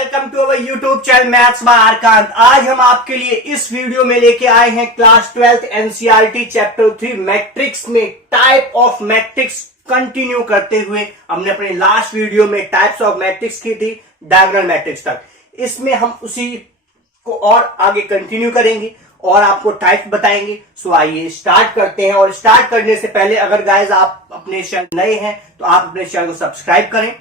Welcome to our YouTube channel maths by आरकांत। आज हम आपके लिए इस वीडियो में लेके आए हैं class 12th NCERT chapter 3 matrix में टाइप ऑफ मैट्रिक्स कंटिन्यू करते हुए हमने अपने लास्ट वीडियो में टाइप्स ऑफ मैट्रिक्स की थी डायगोनल मैट्रिक्स तक। इसमें हम उसी को और आगे कंटिन्यू करेंगे और आपको टाइप्स बताएंगे। सो आइए स्टार्ट करते हैं। और स्टार्ट करने से पहले अगर गाइज आप अपने चैनल नए हैं तो आप अपने चैनल को सब्सक्राइब करें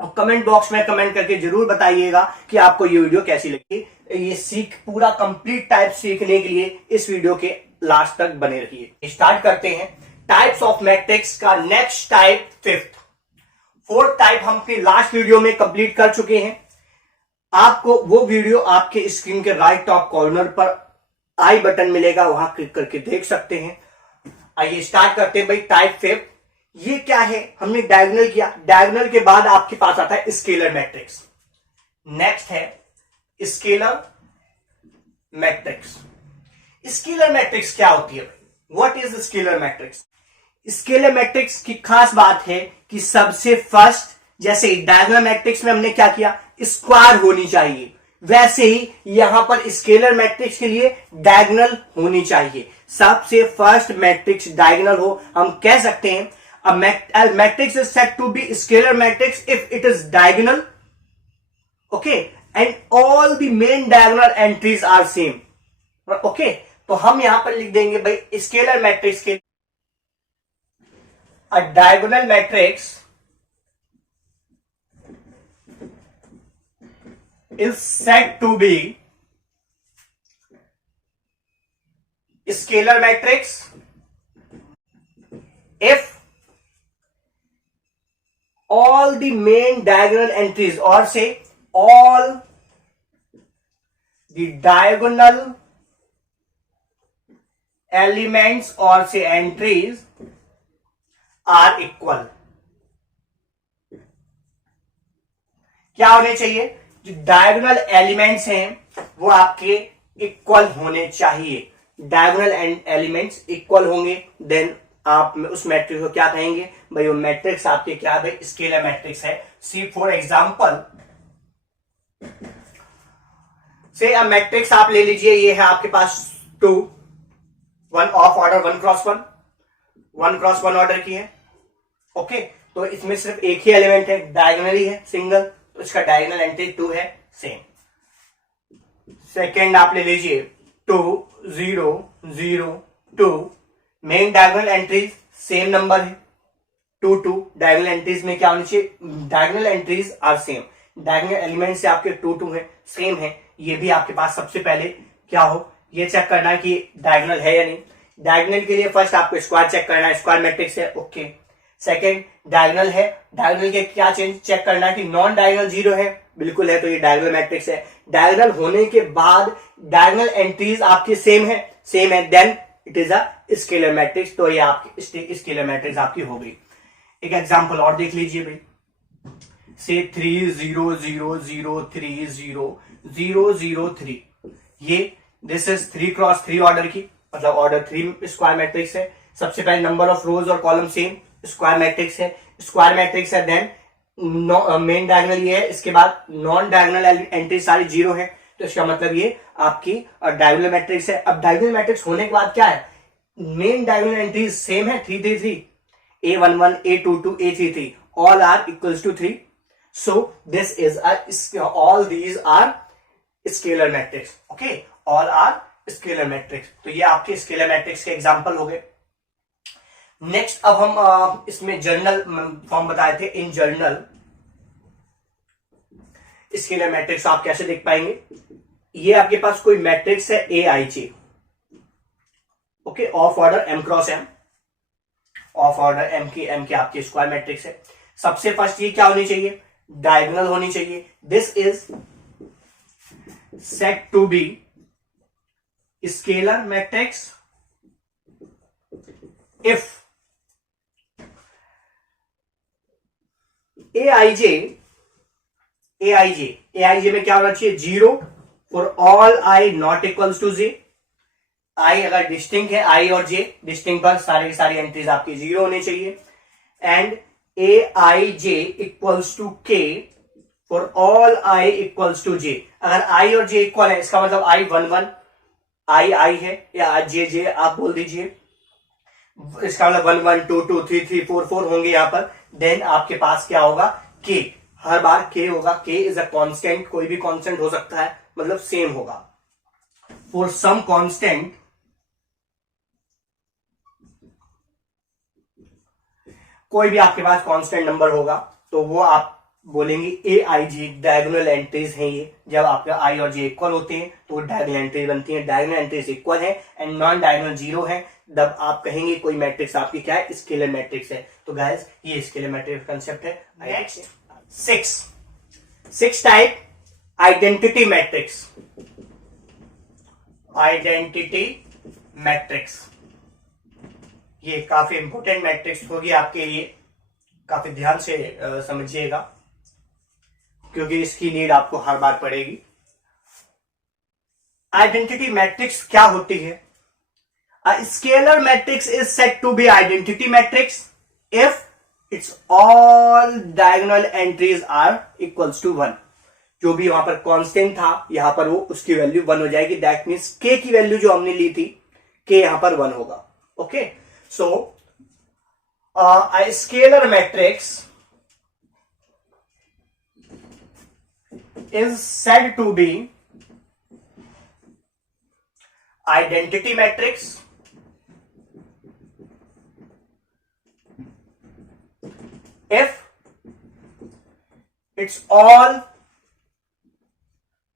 और कमेंट बॉक्स में कमेंट करके जरूर बताइएगा कि आपको ये वीडियो कैसी लगी। ये पूरा कंप्लीट टाइप सीखने के लिए इस वीडियो के लास्ट तक बने रहिए। स्टार्ट करते हैं टाइप्स ऑफ मैट्रिक्स का। नेक्स्ट टाइप फोर्थ टाइप हम अपनी लास्ट वीडियो में कंप्लीट कर चुके हैं। आपको वो वीडियो आपके स्क्रीन के राइट टॉप कॉर्नर पर आई बटन मिलेगा, वहां क्लिक करके देख सकते हैं। आइए स्टार्ट करते हैं भाई टाइप 5। ये क्या है? हमने डायगोनल किया, डायगोनल के बाद आपके पास आता है स्केलर मैट्रिक्स। नेक्स्ट है स्केलर मैट्रिक्स। स्केलर मैट्रिक्स क्या होती है भाई? What is scalar matrix? Scalar matrix की खास बात है कि सबसे फर्स्ट, जैसे डायगोनल मैट्रिक्स में हमने क्या किया, स्क्वायर होनी चाहिए, वैसे ही यहां पर स्केलर मैट्रिक्स के लिए डायगोनल होनी चाहिए। सबसे फर्स्ट मैट्रिक्स डायगोनल हो। हम कह सकते हैं a matrix is said to be scalar matrix if it is diagonal, okay, and all the main diagonal entries are same, okay। तो हम यहां पर लिख देंगे भाई स्केलर मैट्रिक्स के a diagonal matrix is said to be scalar matrix if all the main diagonal entries, or say all the diagonal elements or say entries are equal। क्या होने चाहिए? जो डायगोनल एलिमेंट्स हैं वो आपके इक्वल होने चाहिए। डायगोनल एलिमेंट्स इक्वल होंगे देन आप उस मैट्रिक्स को क्या कहेंगे भाई? वो मैट्रिक्स आपके क्या भाई? स्केलर मैट्रिक्स है। सी फॉर एग्जांपल से अ मैट्रिक्स आप ले लीजिए, ये है आपके पास 2 1 ऑफ ऑर्डर 1 क्रॉस 1 ऑर्डर की है, ओके। तो इसमें सिर्फ एक ही एलिमेंट है, डायगोनली है, सिंगल, तो इसका डायगोनल एंट्री 2 है, सेम। सेकेंड आप ले लीजिए 2 0 0 2, main diagonal entries same number है 2 2। डायगोनल एंट्रीज में क्या होनी चाहिए? Diagonal entries are same. Diagonal element से आपके 2 2 है, सेम है। ये भी आपके पास सबसे पहले क्या हो, ये चेक करना है कि डायगोनल है या नहीं। डायगोनल के लिए फर्स्ट आपको स्क्वायर चेक करना है, स्क्वायर मैट्रिक्स है, ओके। सेकेंड डायगोनल है, डायगोनल के क्या चेक करना है कि नॉन डायगोनल 0 है, बिल्कुल है, तो ये डायगोनल मैट्रिक्स है। डायगोनल होने के बाद डायगोनल एंट्रीज आपकी सेम है, then it is a scalar matrix. तो ये आपकी स्केलर मैट्रिक्स आपकी हो गई। एक एग्जांपल और देख लीजिए भाई, से 3 0 0 0 3 0 0 0 3। ये दिस इज 3 क्रॉस 3 ऑर्डर की, मतलब ऑर्डर 3 स्क्वायर मैट्रिक्स है। सबसे पहले नंबर ऑफ रोज और कॉलम सेम, स्क्वायर मैट्रिक्स है, स्क्वायर मैट्रिक्स है। देन मेन डायगोनल ये है, इसके बाद नॉन डायगोनल एंट्री सारी 0 है, तो इसका मतलब ये आपकी डायगोनल मैट्रिक्स है। अब डायगोनल मैट्रिक्स होने के बाद क्या है? मेन डायगोनल एंट्रीज सेम है 3 3 3, A11 A22 A33 all are equals to 3, so this is all these are scalar matrix, okay, all are scalar matrix। तो ये आपके स्केलर मैट्रिक्स के एग्जांपल हो गए। नेक्स्ट अब हम इसमें जर्नल फॉर्म बताए थे। इन जर्नल स्केलर मैट्रिक्स आप कैसे देख पाएंगे? ये आपके पास कोई मैट्रिक्स है AIJ, okay, of order M cross M, of order M की आपकी स्क्वायर मैट्रिक्स है। सबसे फर्स्ट ये क्या होनी चाहिए? डायगोनल होनी चाहिए। This is set to be scalar matrix if AIJ में क्या होना चाहिए? 0 for all I not equals to J। I अगर डिस्टिंक्ट है, I और J डिस्टिंक्ट पर सारी की सारी एंट्रीज आपकी 0 होनी चाहिए। And AIJ equals to K for all I equals to J. अगर आई और जे इक्वल है इसका मतलब आई 1 1, आई आई है, या जे जे आप बोल दीजिए, इसका मतलब 1 1 2 2 3 3 4 4 होंगे यहां पर। देन आपके पास क्या होगा, के, हर बार के होगा। के इज अ कांस्टेंट, कोई भी कांस्टेंट हो सकता है, मतलब सेम होगा। फॉर सम कांस्टेंट, कोई भी आपके पास कांस्टेंट नंबर होगा तो वो आप बोलेंगे ए आई जी, डायगोनल एंट्रीज हैं ये। जब आपके आई और जे इक्वल होते हैं तो डायगोनल एंट्रीज बनती है, डायगोनल एंट्रीज इक्वल है एंड नॉन डायगोनल जीरो है, तब आप कहेंगे कोई मैट्रिक्स आपकी क्या है, स्केलर मैट्रिक्स है। तो गाइस ये स्केलर मैट्रिक्स कंसेप्ट है। Next 6 type identity matrix. Identity matrix ये काफी इंपॉर्टेंट मैट्रिक्स होगी आपके लिए, काफी ध्यान से समझिएगा क्योंकि इसकी नीड आपको हर बार पड़ेगी। आइडेंटिटी मैट्रिक्स क्या होती है? A scalar matrix is said to be identity matrix if its all diagonal entries are equals to 1। जो भी वहां पर कांस्टेंट था यहां पर वो उसकी वैल्यू 1 हो जाएगी। दैट मीन्स के की वैल्यू जो हमने ली थी, के यहां पर 1 होगा। Okay, so a scalar matrix is said to be identity matrix if it's all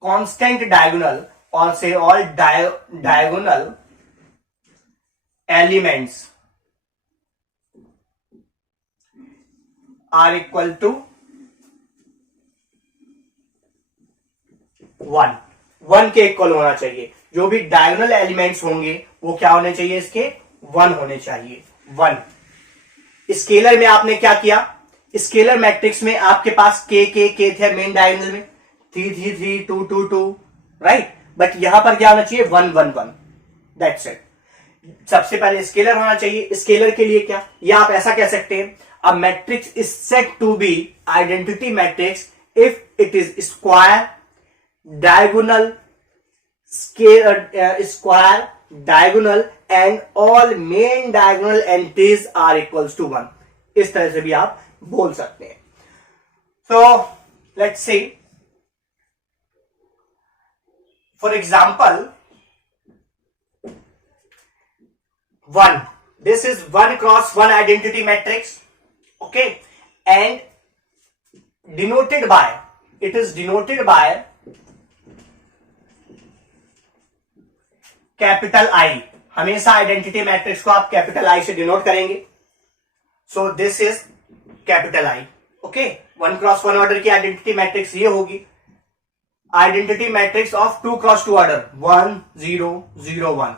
constant diagonal or say all diagonal elements are equal to 1। 1 के इक्वल होना चाहिए। जो भी डायगोनल एलिमेंट्स होंगे वो क्या होने चाहिए, इसके 1 होने चाहिए। 1 स्केलर में आपने क्या किया, स्केलर मैट्रिक्स में आपके पास के थे मेन डायगोनल में, 3 3 3 2 2 2, राइट। बट यहां पर क्या होना चाहिए, 1 1 1। That's it. सबसे पहले स्केलर होना चाहिए। स्केलर के लिए क्या, या आप ऐसा कह सकते हैं, a matrix is said to be identity matrix if it is square, diagonal, square, diagonal and all main diagonal entries are equals to 1। इस तरह से भी आप बोल सकते हैं। So let's see, for example 1, this is 1 cross 1 identity matrix, okay, and denoted by, it is denoted by capital I. हमेशा identity matrix को आप कैपिटल आई से डिनोट करेंगे। So this is capital I. Okay, 1 cross 1 order की identity matrix ये होगी। Identity matrix of 2 cross 2 order 1 0 0 1।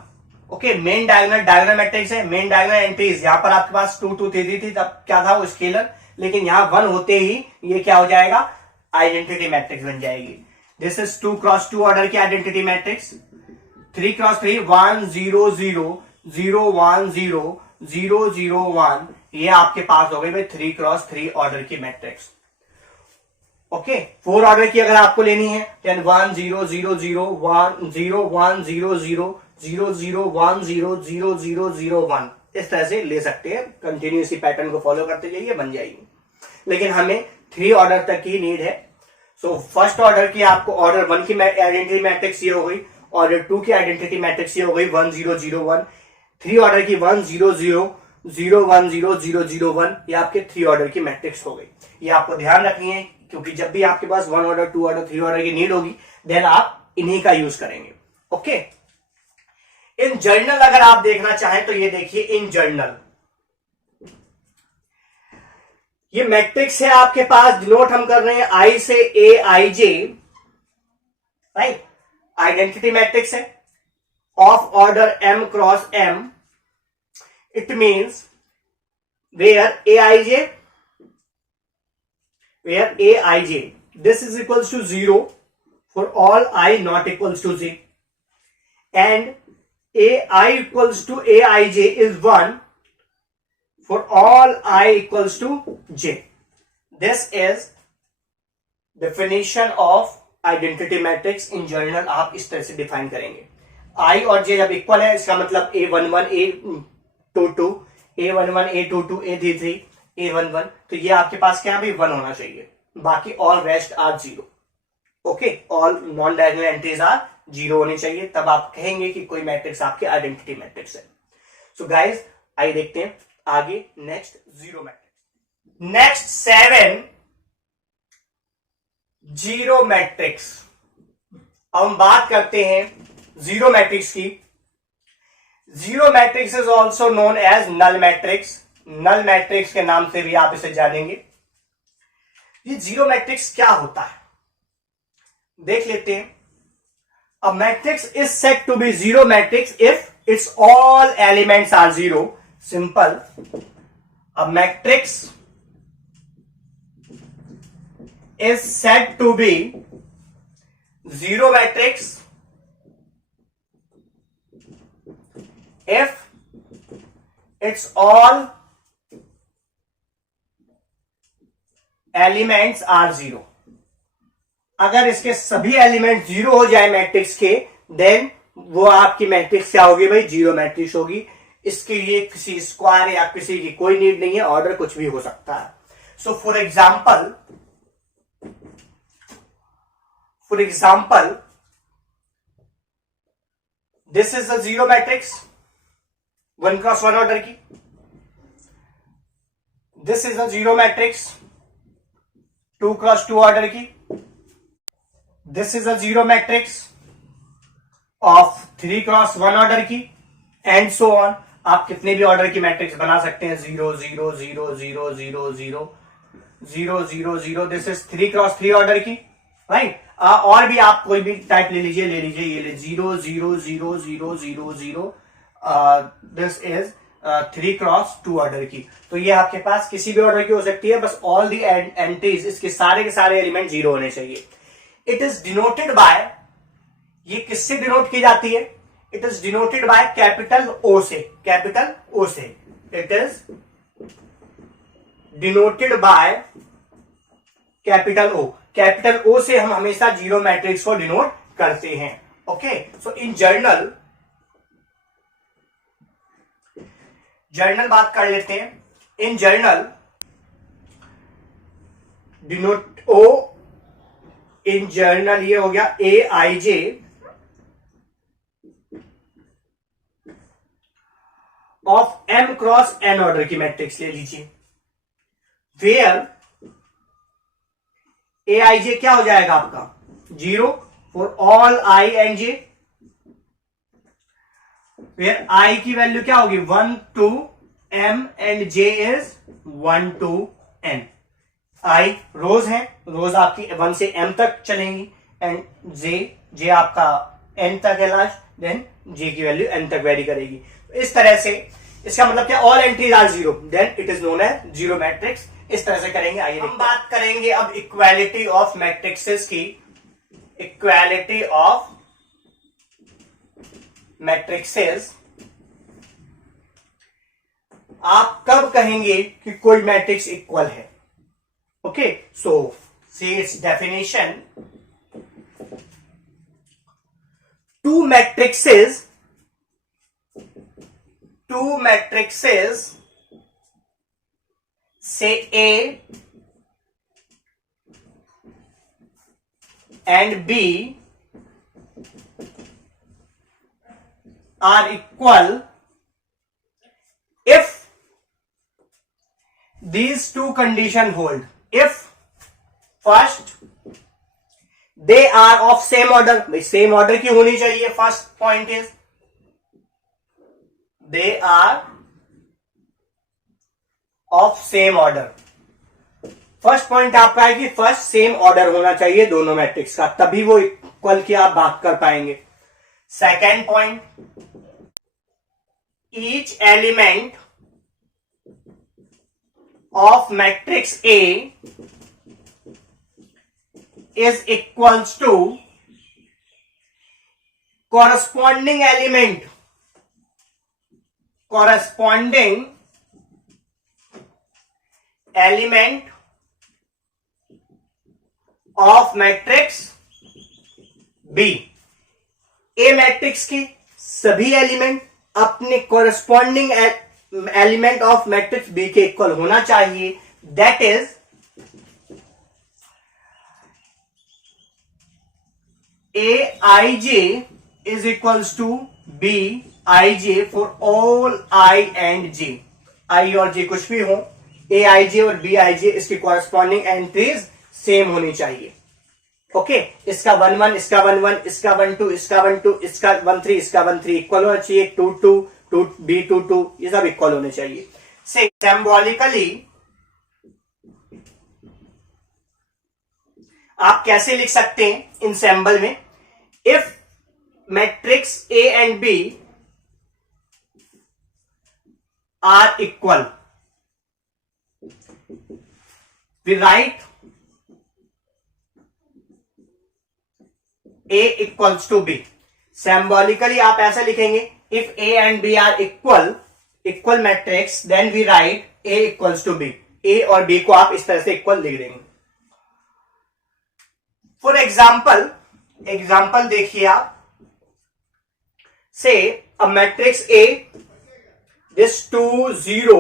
Okay, main diagonal matrix है। Main diagonal entries यहां पर आपके पास 2 2 3 3 थी, तब क्या था वो स्केलर, लेकिन यहां 1 होते ही ये क्या हो जाएगा, आइडेंटिटी मैट्रिक्स बन जाएगी। दिस इज 2 क्रॉस 2 ऑर्डर की आइडेंटिटी मैट्रिक्स। 3 क्रॉस 3 1 0 0 0 1 0 0 0 1, ये आपके पास हो गई भाई 3 क्रॉस 3 ऑर्डर की मैट्रिक्स। ओके, 4 ऑर्डर की अगर आपको लेनी है, देन 1 0 0 0 1 0 1 0 0 0 0 1 0 0 0 0 1, इस तरह से ले सकते हैं। कंटिन्यू इसी पैटर्न को फॉलो करते जाइए, बन जाएगी। लेकिन हमें 3 ऑर्डर तक की नीड है। सो फर्स्ट ऑर्डर की आपको ऑर्डर 1 की आइडेंटिटी मैट्रिक्स ये हो गई, ऑर्डर 2 की आइडेंटिटी मैट्रिक्स ये हो गई 1 0 0 1। 3 ऑर्डर की 1 0 0 0 1 0 0 0 1, ये आपके 3 ऑर्डर की मैट्रिक्स हो गई। ये आपको ध्यान रखनी है क्योंकि जब भी आपके पास 1 ऑर्डर 2 ऑर्डर 3 ऑर्डर की नीड होगी, देन आप इन्हीं का यूज करेंगे। ओके, इन जर्नल अगर आप देखना चाहें तो ये देखिए, इन जर्नल ये मैट्रिक्स है आपके पास, डिनोट हम कर रहे हैं I say a I j, right. Identity matrix है of order m cross m। It means where aij this is equals to 0 for all I not equals to j, and ai equals to aij is 1 for all I equals to j. This is definition of identity matrix in general आप इस तरह से define करेंगे। आई और जे जब equal है इसका मतलब A11 A22 A11 A22 A33 A11, तो ये आपके पास क्या भी 1 होना चाहिए, बाकी all rest are 0। Okay, all non diagonal entries are 0 होनी चाहिए, तब आप कहेंगे कि कोई मैट्रिक्स आपके आइडेंटिटी मैट्रिक्स है। सो गाइज आइए देखते हैं आगे next zero matrix. Next 7 zero matrix. अब हम बात करते हैं जीरो मैट्रिक्स की। Zero matrix is also known as null matrix. Null matrix के नाम से भी आप इसे जानेंगे। ये जीरो मैट्रिक्स क्या होता है देख लेते हैं। A matrix is said to be zero matrix if its all elements are zero. Simple, a matrix is said to be zero matrix if its all elements are zero। अगर इसके सभी element zero हो जाए matrix के, then वो आपकी matrix क्या होगी भाई, जीरो मैट्रिक्स होगी। इसके लिए किसी स्क्वायर या किसी की कोई नीड नहीं है, ऑर्डर कुछ भी हो सकता है। So for example this is a zero matrix 1x1 order की। this is a zero matrix 2x2 order की। this is a zero matrix of 3x1 order की, एंड सो ऑन। आप कितने भी ऑर्डर की मैट्रिक्स बना सकते हैं, 0 0 0 0 0 0 0 0 0। दिस इज 3x3 ऑर्डर की, राइट। और भी आप कोई भी टाइप ले लीजिए ये ले 0 0 0 0 0 0। दिस इज 3x2 ऑर्डर की। तो ये आपके पास किसी भी ऑर्डर की हो सकती है, बस ऑल दी एंट्रीज, इसके सारे के सारे एलिमेंट जीरो होने चाहिए। इट इज डिनोटेड बाय, ये किससे डिनोट की जाती है, it is denoted by capital O से। कैपिटल ओ से it is denoted by capital O. Capital O से हम हमेशा जीरो मैट्रिक्स को डिनोट करते हैं। ओके, सो इन जर्नल बात कर लेते हैं। In general denote O, in general ये हो गया AIJ ऑफ M×N ऑर्डर की मैट्रिक्स ले लीजिए, वेयर AIJ क्या हो जाएगा आपका, 0 for all I and J, where I की वैल्यू क्या होगी 1 to M and J is 1 to N। I rows है, रोज आपकी 1 से M तक चलेंगी, एंड J आपका N तक है लास्ट, देन J की वैल्यू N तक वेरी करेगी। इस तरह से इसका मतलब क्या, all entries are zero, then it is known as zero matrix. इस तरह से करेंगे। आइए हम बात करेंगे अब इक्वालिटी ऑफ मैट्रिक्सेस की। इक्वालिटी ऑफ मैट्रिक्सेस, आप कब कहेंगे कि कोई मैट्रिक्स इक्वल है। Okay, so see its definition, two matrices say A and B are equal if these two conditions hold। if first they are of same order, same order की होनी चाहिए। First point is they are of same order। First point आपका है कि first sem order होना चाहिए दोनों matrix का, तभी वो इक्वल की आप बात कर पाएंगे। Second point, each element of matrix A is equals to corresponding element of matrix B. A matrix के सभी एलिमेंट अपने corresponding element of matrix B के इक्वल होना चाहिए। That is A I J is equals to B I J for all I and J. I और J कुछ भी हो, ए आई जे और बी आई जे इसकी कॉरेस्पॉन्डिंग एंट्रीज सेम होनी चाहिए। ओके इसका 1 1, इसका 1 1, इसका 1 2, इसका 1 2, इसका 1 3, इसका 1 3 इक्वल होना चाहिए। 2 2 बी 2 2 ये सब इक्वल होने चाहिए। से सिंबॉलिकली आप कैसे लिख सकते हैं इन सिंबल में? If matrix A and B are equal, we write A equals to B। Symbolically आप ऐसा लिखेंगे, if A and B are equal matrix, then we write A equals to B। A और B को आप इस तरह से इक्वल लिख देंगे। फॉर एग्जाम्पल देखिए आप, से a matrix A this 2 0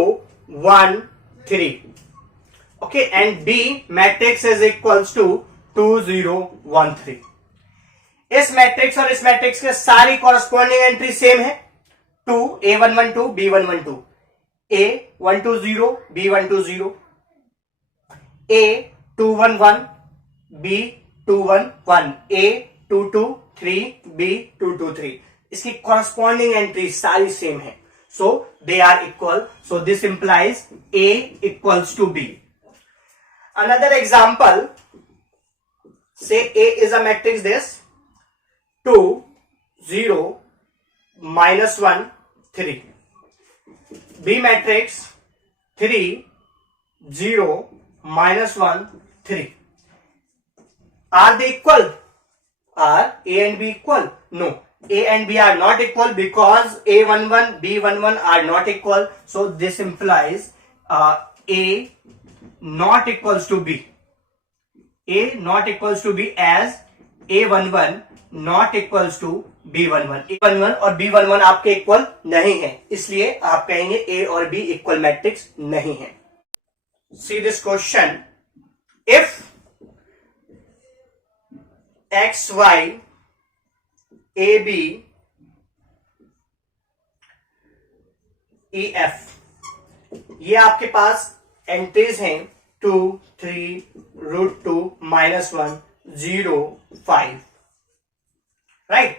1 3, okay, and B matrix is equals to 2 0 1 3। इस मैट्रिक्स और इस मैट्रिक्स के सारी कॉरेस्पॉन्डिंग एंट्री सेम है। 2 A112 B112, A120 B120, A211 B211, A223 B223। इसकी कॉरेस्पॉन्डिंग एंट्री सारी सेम है, so they are equal. So this implies A equals to B। Another example, say A is a matrix this 2 0 -1 3, B matrix 3 0 -1 3। Are they equal? Are A and B equal? No, A and B are not equal because A11 B11 are not equal. So this implies A not equals to B. A not equals to B as A11 not equals to B11। A11 और B11 आपके equal नहीं है, इसलिए आप कहेंगे A और B equal matrix नहीं है। See this question, if X Y A B E F, ये आपके पास एंट्रीज हैं 2 3 √2 -1 0 5, right?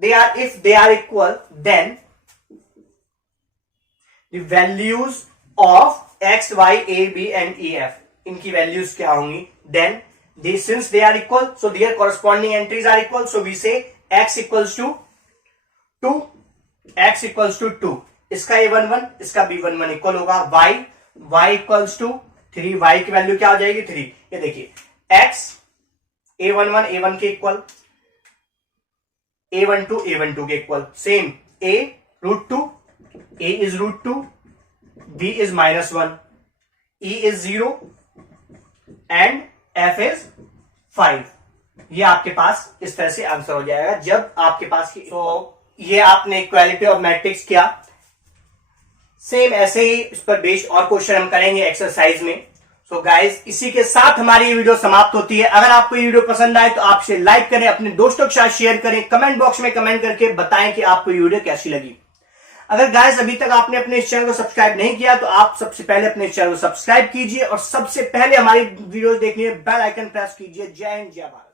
If they are equal, then the values of x, y, a, b and e, f, इनकी values क्या होंगी? Then since they are equal, so their corresponding entries are equal. So we say x equals to 2, x equals to 2, इसका a11 इसका b11 equal होगा। y equals to 3, y की value क्या हो जाएगी? 3। ये देखिए x a11 a1 के इक्वल, A12 A12 के equal, same A √2, A is √2, B is -1, E is 0 and F is 5। ये आपके पास इस तरह से आंसर हो जाएगा जब आपके पास तो ये आपने इक्वालिटी ऑफ मैट्रिक्स किया। सेम ऐसे ही इस पर बेस्ड और क्वेश्चन हम करेंगे एक्सरसाइज में। सो गाइज, इसी के साथ हमारी ये वीडियो समाप्त होती है। अगर आपको ये वीडियो पसंद आए तो आप इसे लाइक करें, अपने दोस्तों के साथ शेयर करें, कमेंट बॉक्स में कमेंट करके बताएं कि आपको ये वीडियो कैसी लगी। अगर गाइज अभी तक आपने अपने इस चैनल को सब्सक्राइब नहीं किया तो आप सबसे पहले अपने इस चैनल को सब्सक्राइब कीजिए और सबसे पहले हमारी वीडियो देखने बेल आइकन प्रेस कीजिए। जय हिंद, जय भारत।